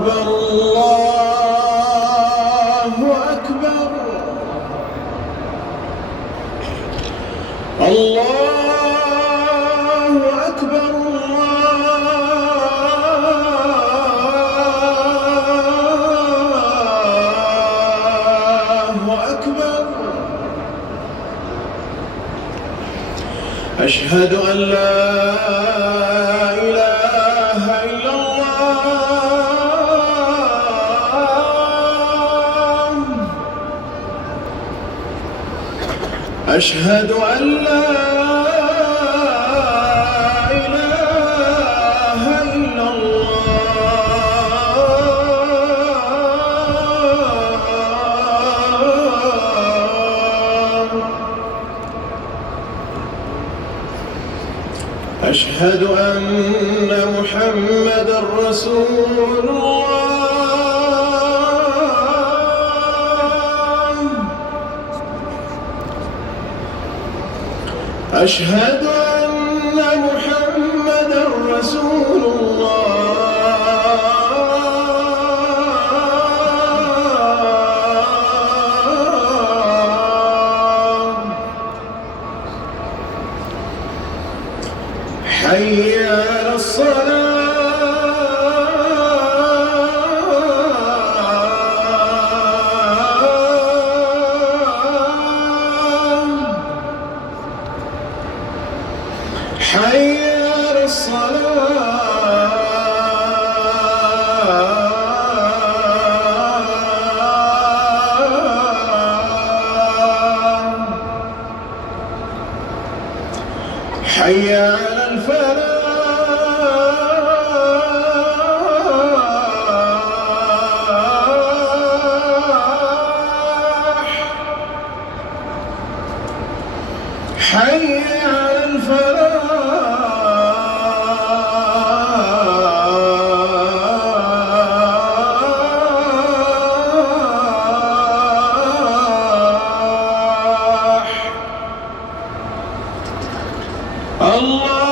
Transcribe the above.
أكبر الله أكبر الله أكبر الله أكبر. أشهد أن لا إله إلا الله. أشهد أن لا إله إلا الله. أشهد أن محمدًا رسول الله. أشهد أن محمدًا رسول الله. حي على الصلاة. حي على الصلاة. حي على الفلاح. حي على الفلاح. الله